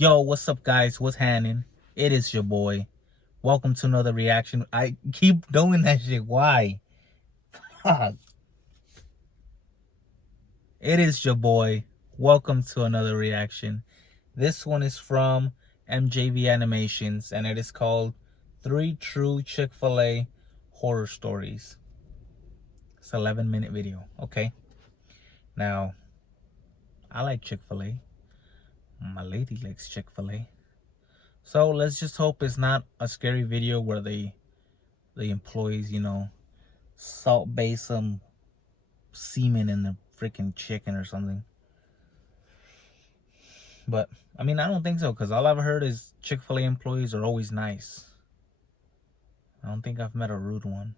Yo, what's up, guys? What's happening? It is your boy. Welcome to another reaction. I keep doing that shit. Why? Fuck. It is your boy. Welcome to another reaction. This one is from MJV Animations, and it is called 3 True Chick-Fil-A Horror Stories. It's an 11-minute video. Okay. Now, I like Chick-Fil-A. My lady likes Chick-Fil-A. So let's just hope it's not a scary video where the employees, salt base some semen in the freaking chicken or something. But I mean, I don't think so, because all I've heard is Chick-fil-A employees are always nice. I don't think I've met a rude one.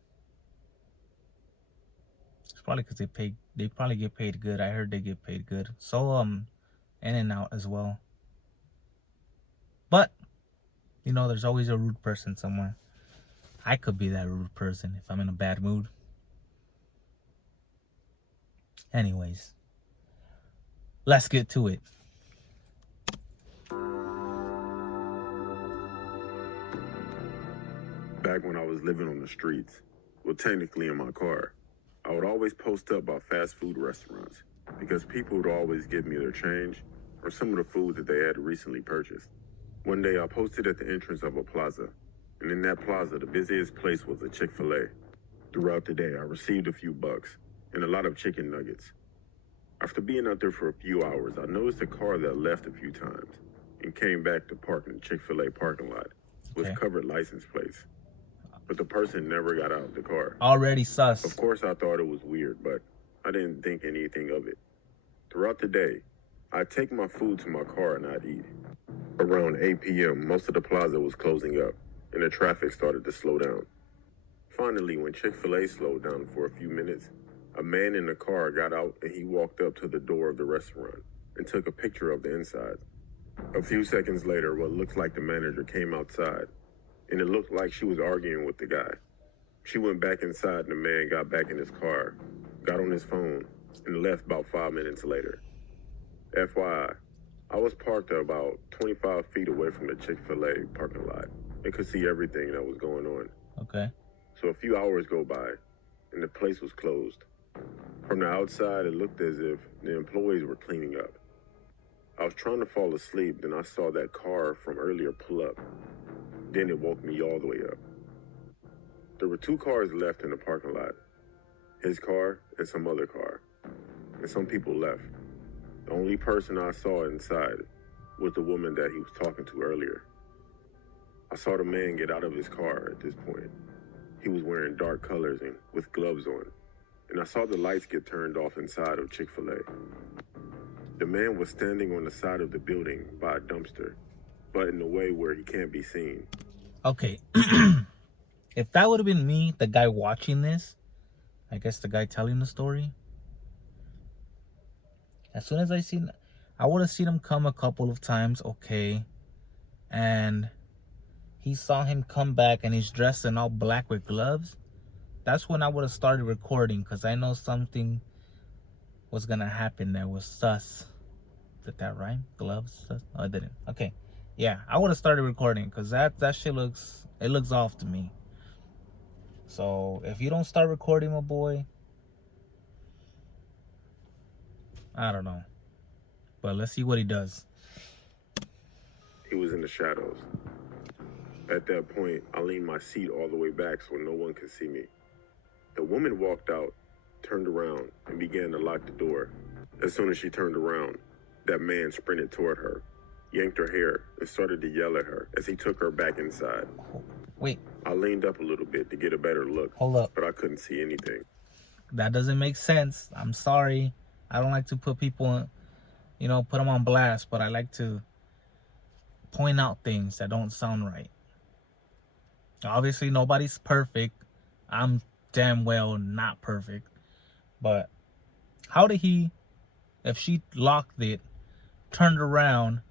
It's probably because they probably get paid good. I heard they get paid good. So In-N-Out as well. But there's always a rude person somewhere. I could be that rude person if I'm in a bad mood. Anyways, let's get to it. Back when I was living on the streets, well, technically in my car, I would always post up by fast food restaurants because people would always give me their change or some of the food that they had recently purchased. One day I posted at the entrance of a plaza, and in that plaza, the busiest place was a Chick-fil-A. Throughout the day, I received a few bucks and a lot of chicken nuggets. After being out there for a few hours, I noticed a car that left a few times and came back to park in the Chick-fil-A parking lot with covered license plates. But the person never got out of the car. Already sus. Of course, I thought it was weird, but I didn't think anything of it. Throughout the day, I'd take my food to my car and I'd eat. Around 8 p.m., most of the plaza was closing up, and the traffic started to slow down. Finally, when Chick-fil-A slowed down for a few minutes, a man in the car got out and he walked up to the door of the restaurant and took a picture of the inside. A few seconds later, what looked like the manager came outside, and it looked like she was arguing with the guy. She went back inside and the man got back in his car, got on his phone, and left about 5 minutes later. FYI, I was parked about 25 feet away from the Chick-fil-A parking lot and could see everything that was going on. Okay. So a few hours go by and the place was closed. From the outside, it looked as if the employees were cleaning up. I was trying to fall asleep, then I saw that car from earlier pull up. Then it woke me all the way up. There were 2 cars left in the parking lot. His car and some other car. And some people left. The only person I saw inside was the woman that he was talking to earlier. I saw the man get out of his car at this point. He was wearing dark colors and with gloves on. And I saw the lights get turned off inside of Chick-fil-A. The man was standing on the side of the building by a dumpster, but in a way where he can't be seen. Okay. If that would have been me, the guy watching this, I guess the guy telling the story, as soon as I would have seen him come a couple of times, okay, and he saw him come back and he's dressed in all black with gloves. That's when I would have started recording, because I know something was gonna happen that was sus. Did that rhyme? Gloves? Sus? No, it didn't. Okay. Yeah, I would have started recording, because that shit looks off to me. So if you don't start recording, my boy, I don't know. But let's see what he does. He was in the shadows. At that point, I leaned my seat all the way back so no one could see me. The woman walked out, turned around, and began to lock the door. As soon as she turned around, that man sprinted toward her, yanked her hair, and started to yell at her as he took her back inside. Wait. I leaned up a little bit to get a better look. Hold up. But I couldn't see anything. That doesn't make sense. I'm sorry. I don't like to put people, put them on blast, but I like to point out things that don't sound right. Obviously, nobody's perfect. I'm damn well not perfect. But how did he, if she locked it, turned around,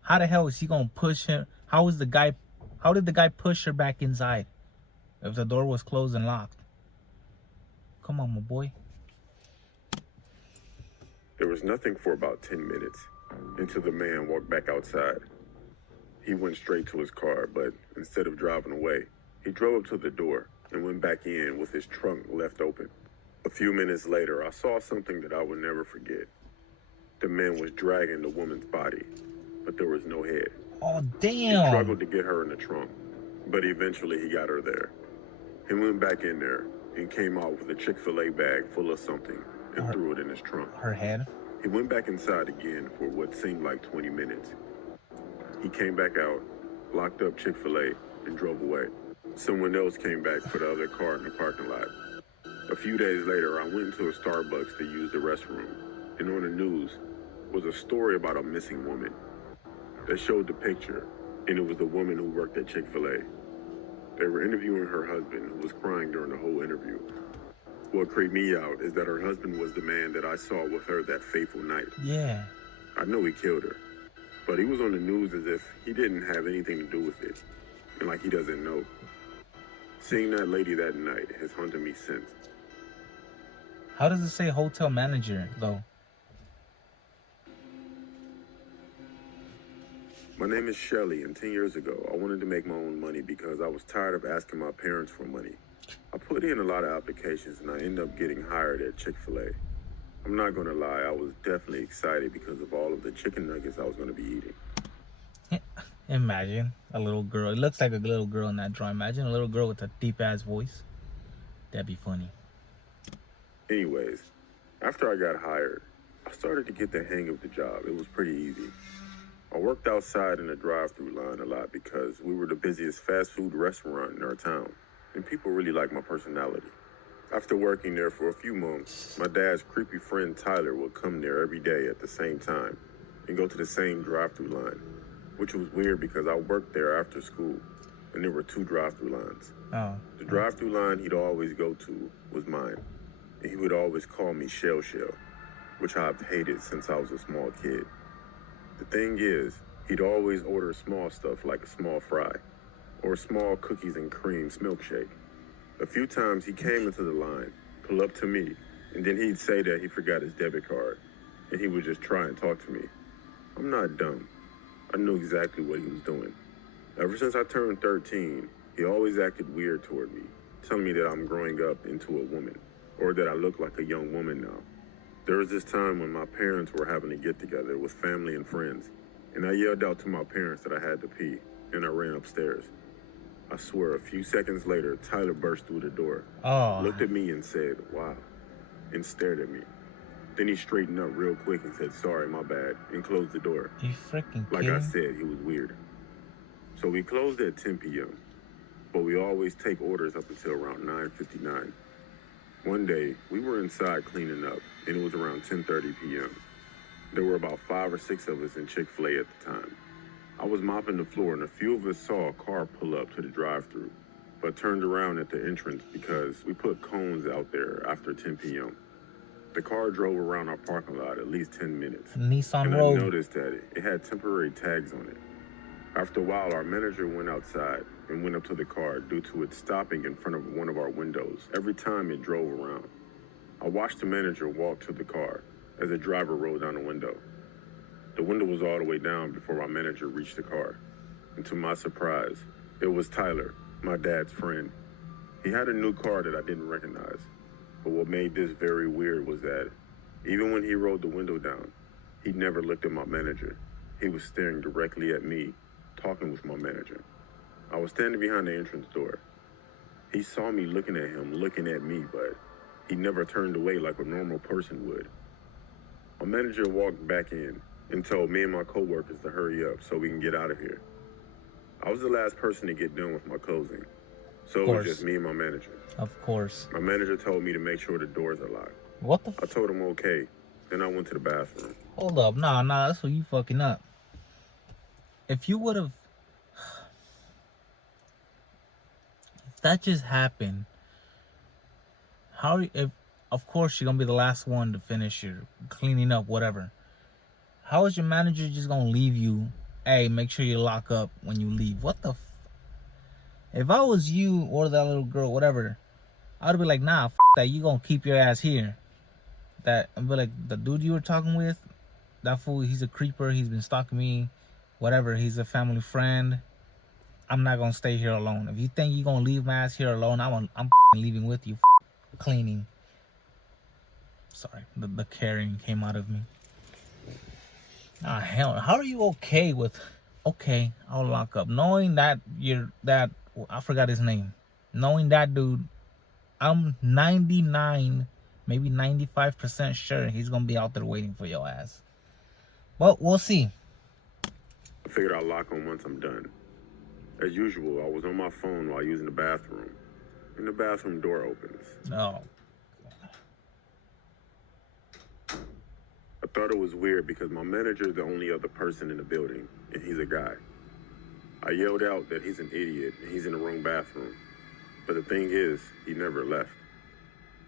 how the hell is he gonna push him? How did the guy push her back inside if the door was closed and locked? Come on, my boy. There was nothing for about 10 minutes until the man walked back outside. He went straight to his car, but instead of driving away, he drove up to the door and went back in with his trunk left open. A few minutes later, I saw something that I would never forget. The man was dragging the woman's body, but there was no head. Oh, He damn. struggled to get her in the trunk, but eventually he got her there. He went back in there and came out with a Chik-Fil-A bag full of something and threw it in his trunk. Her head? He went back inside again for what seemed like 20 minutes. He came back out, locked up Chik-Fil-A, and drove away. Someone else came back for the other car in the parking lot. A few days later, I went into a Starbucks to use the restroom, and on the news was a story about a missing woman. They showed the picture, and it was the woman who worked at Chik-Fil-A. They were interviewing her husband, who was crying during the whole interview. What creeped me out is that her husband was the man that I saw with her that fateful night. Yeah. I know he killed her, but he was on the news as if he didn't have anything to do with it, and like he doesn't know. Seeing that lady that night has haunted me since. How does it say hotel manager, though? My name is Shelly, and 10 years ago, I wanted to make my own money because I was tired of asking my parents for money. I put in a lot of applications, and I ended up getting hired at Chik-Fil-A. I'm not going to lie, I was definitely excited because of all of the chicken nuggets I was going to be eating. Imagine a little girl. It looks like a little girl in that drawing. Imagine a little girl with a deep-ass voice. That'd be funny. Anyways, after I got hired, I started to get the hang of the job. It was pretty easy. I worked outside in the drive-thru line a lot because we were the busiest fast food restaurant in our town, and people really liked my personality. After working there for a few months, my dad's creepy friend Tyler would come there every day at the same time and go to the same drive-thru line, which was weird because I worked there after school, and there were 2 drive-thru lines. Oh. The drive-thru line he'd always go to was mine, and he would always call me Shell Shell, which I've hated since I was a small kid. The thing is, he'd always order small stuff like a small fry or a small cookies and cream milkshake. A few times he came into the line, pull up to me, and then he'd say that he forgot his debit card, and he would just try and talk to me. I'm not dumb. I knew exactly what he was doing. Ever since I turned 13, he always acted weird toward me, telling me that I'm growing up into a woman, or that I look like a young woman now. There was this time when my parents were having a get-together with family and friends, and I yelled out to my parents that I had to pee, and I ran upstairs. I swear, a few seconds later, Tyler burst through the door, looked at me and said, "Wow," and stared at me. Then he straightened up real quick and said, "Sorry, my bad," and closed the door. You freaking Like kidding? I said, he was weird. So we closed at 10 p.m., but we always take orders up until around 9:59. One day, we were inside cleaning up, and it was around 10:30 p.m. There were about 5 or 6 of us in Chik-Fil-A at the time. I was mopping the floor, and a few of us saw a car pull up to the drive-thru, but turned around at the entrance because we put cones out there after 10 p.m. The car drove around our parking lot at least 10 minutes. Nissan and Rogue. I noticed that it had temporary tags on it. After a while, our manager went outside and went up to the car due to it stopping in front of one of our windows every time it drove around. I watched the manager walk to the car as the driver rolled down the window. The window was all the way down before my manager reached the car. And to my surprise, it was Tyler, my dad's friend. He had a new car that I didn't recognize. But what made this very weird was that even when he rolled the window down, he never looked at my manager. He was staring directly at me, talking with my manager. I was standing behind the entrance door. He saw me looking at him, looking at me, but he never turned away like a normal person would. My manager walked back in and told me and my coworkers to hurry up so we can get out of here. I was the last person to get done with my closing, so it was just me and my manager. Of course. My manager told me to make sure the doors are locked. What the I told him okay, then I went to the bathroom. Hold up. Nah, that's what you fucking up. If you would have... If that just happened, of course you're gonna be the last one to finish your cleaning up, whatever. How is your manager just gonna leave you? Hey, make sure you lock up when you leave. What the if I was you or that little girl, whatever, I'd be like, nah, that. You gonna keep your ass here. I'd be like, the dude you were talking with, that fool, he's a creeper. He's been stalking me. whatever. He's a family friend. I'm not gonna stay here alone. If you think you're gonna leave my ass here alone, I'm leaving with you. Cleaning. Sorry, the caring came out of me. Ah, hell, how are you okay with? Okay, I'll lock up, knowing that I forgot his name. Knowing that dude, I'm 99, maybe 95% sure he's gonna be out there waiting for your ass. Well, we'll see. I figured I'll lock on once I'm done. As usual, I was on my phone while using the bathroom, and the bathroom door opens. Oh. I thought it was weird because my manager is the only other person in the building, and he's a guy. I yelled out that he's an idiot and he's in the wrong bathroom. But the thing is, he never left.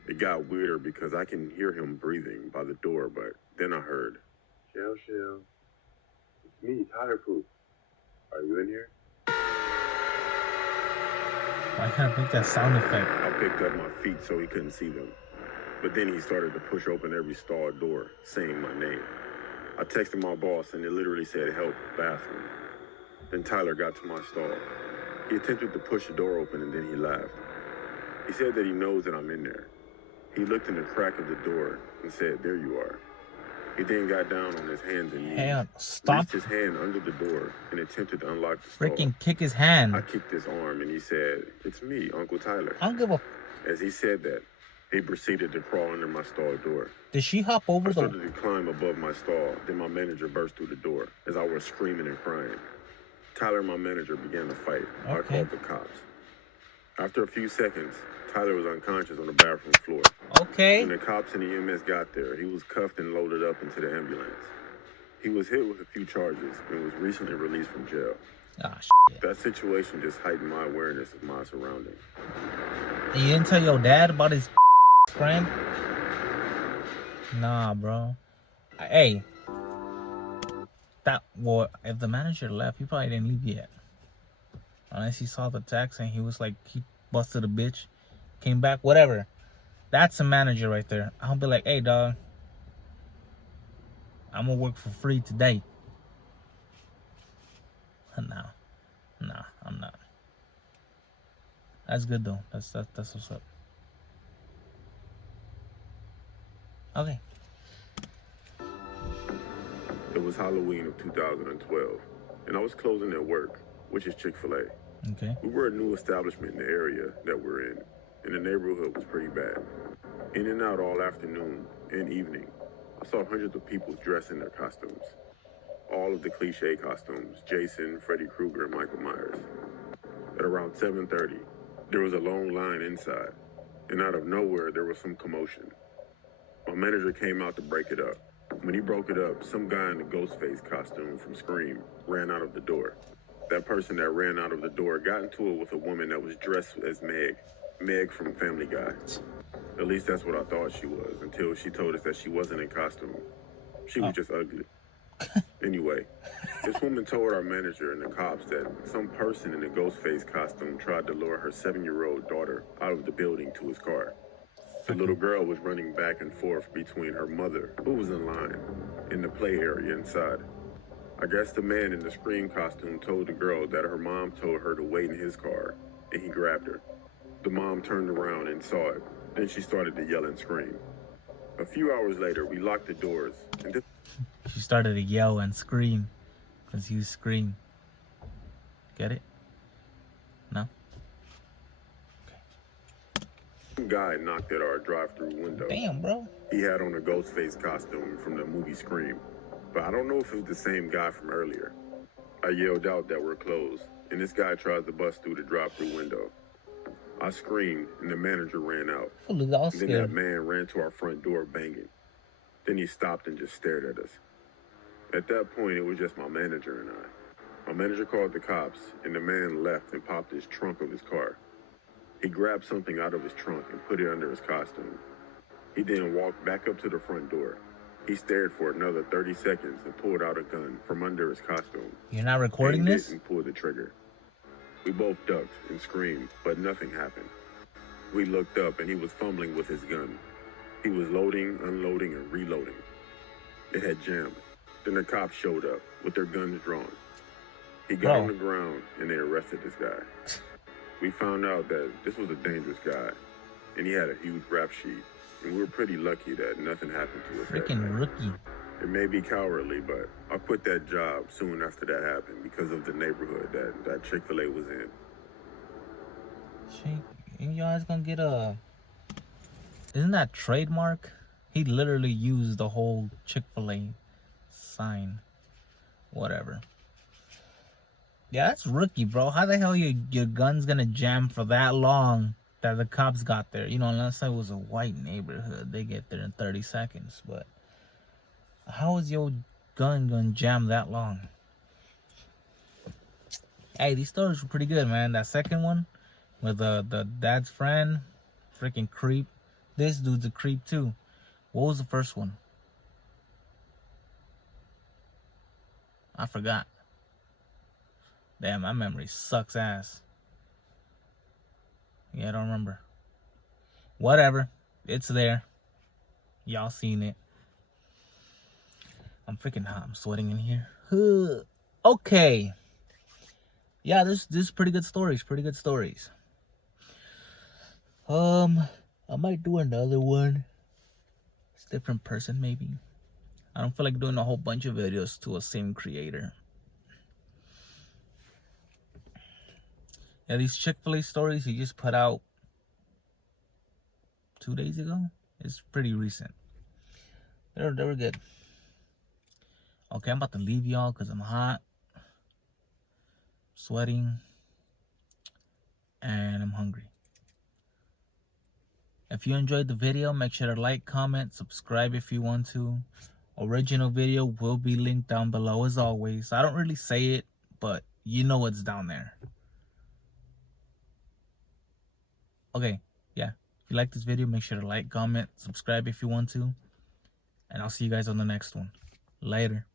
It got weirder because I can hear him breathing by the door, but then I heard, "Shell, Shell, it's me, Tyler Proof. Are you in here?" Why can't I make that sound effect? I picked up my feet so he couldn't see them. But then he started to push open every stall door, saying my name. I texted my boss and it literally said, "Help, bathroom." Then Tyler got to my stall. He attempted to push the door open and then he laughed. He said that he knows that I'm in there. He looked in the crack of the door and said, "There you are." He then got down on his hands and knees, Hell, stop. reached his hand under the door and attempted to unlock the stall. Freaking kick his hand. I kicked his arm and he said, "It's me, Uncle Tyler." I don't give a. As he said that, he proceeded to crawl under my stall door. Did she hop over I the? started to climb above my stall, then my manager burst through the door as I was screaming and crying. Tyler and my manager began to fight. I Okay. called the cops. After a few seconds, Tyler was unconscious on the bathroom floor. Okay. When the cops and the EMS got there, he was cuffed and loaded up into the ambulance. He was hit with a few charges and was recently released from jail. Ah, shit. That situation just heightened my awareness of my surroundings. And you didn't tell your dad about his friend? Nah, bro. Hey. If the manager left, he probably didn't leave yet. Unless he saw the text and he was like, he busted a bitch, came back, whatever. That's a manager right there. I'll be like, "Hey, dog, I'm gonna work for free today." No, I'm not. That's good though. That's what's up. Okay. It was Halloween of 2012, and I was closing at work, which is Chik-Fil-A. Okay. We were a new establishment in the area that we're in, and the neighborhood was pretty bad. In and out all afternoon and evening, I saw hundreds of people dressed in their costumes. All of the cliche costumes, Jason, Freddy Krueger, and Michael Myers. At around 7:30, there was a long line inside, and out of nowhere, there was some commotion. My manager came out to break it up. When he broke it up, some guy in the Ghostface costume from Scream ran out of the door. That person that ran out of the door got into it with a woman that was dressed as Meg from Family Guy. At least that's what I thought she was, until she told us that she wasn't in costume. She was just ugly. Anyway, this woman told our manager and the cops that some person in the Ghostface costume tried to lure her 7-year-old daughter out of the building to his car. The little girl was running back and forth between her mother, who was in line, in the play area inside. I guess the man in the Scream costume told the girl that her mom told her to wait in his car, and he grabbed her. The mom turned around and saw it. Then she started to yell and scream. A few hours later, we locked the doors, and She started to yell and scream because you scream. Get it? No? some guy knocked at our drive-through window. Damn, bro. He had on a Ghostface costume from the movie Scream, but I don't know if it was the same guy from earlier. I yelled out that we're closed, and this guy tries to bust through the drive-through window. I screamed, and the manager ran out. Oh, look, I was Then that scared. man ran to our front door banging. Then he stopped and just stared at us. At that point, it was just my manager and I. My manager called the cops, and the man left and popped his trunk of his car. He grabbed something out of his trunk and put it under his costume. He then walked back up to the front door. He stared for another 30 seconds and pulled out a gun from under his costume. You're not recording Aimed it this? and pulled the trigger. We both ducked and screamed, but nothing happened. We looked up and he was fumbling with his gun. He was loading, unloading, and reloading. It had jammed. Then the cops showed up with their guns drawn. He got on Bro, the ground and they arrested this guy. We found out that this was a dangerous guy and he had a huge rap sheet. And we were pretty lucky that nothing happened to us that freaking night. rookie. It may be cowardly, but I quit that job soon after that happened because of the neighborhood that Chick-Fil-A was in. And you guys gonna get a... Isn't that trademark? He literally used the whole Chick-fil-A sign. Whatever. Yeah, that's rookie, bro. How the hell your gun's gonna jam for that long that the cops got there? You know, unless it was a white neighborhood, they get there in 30 seconds. But how is your gun gonna jam that long? Hey, these stories were pretty good, man. That second one with the dad's friend, freaking creep. This dude's a creep too. What was the first one? I forgot. Damn, my memory sucks ass. Yeah, I don't remember. Whatever. It's there. Y'all seen it. I'm freaking hot. I'm sweating in here. Okay. Yeah, this pretty good stories. Pretty good stories. I might do another one. It's a different person, maybe. I don't feel like doing a whole bunch of videos to a same creator. Yeah, these Chick-fil-A stories he just put out 2 days ago. It's pretty recent. They were good. Okay, I'm about to leave y'all because I'm hot, sweating, and I'm hungry. If you enjoyed the video, make sure to like, comment, subscribe if you want to. Original video will be linked down below as always. I don't really say it, but you know it's down there. Okay, yeah. If you like this video, make sure to like, comment, subscribe if you want to. And I'll see you guys on the next one. Later.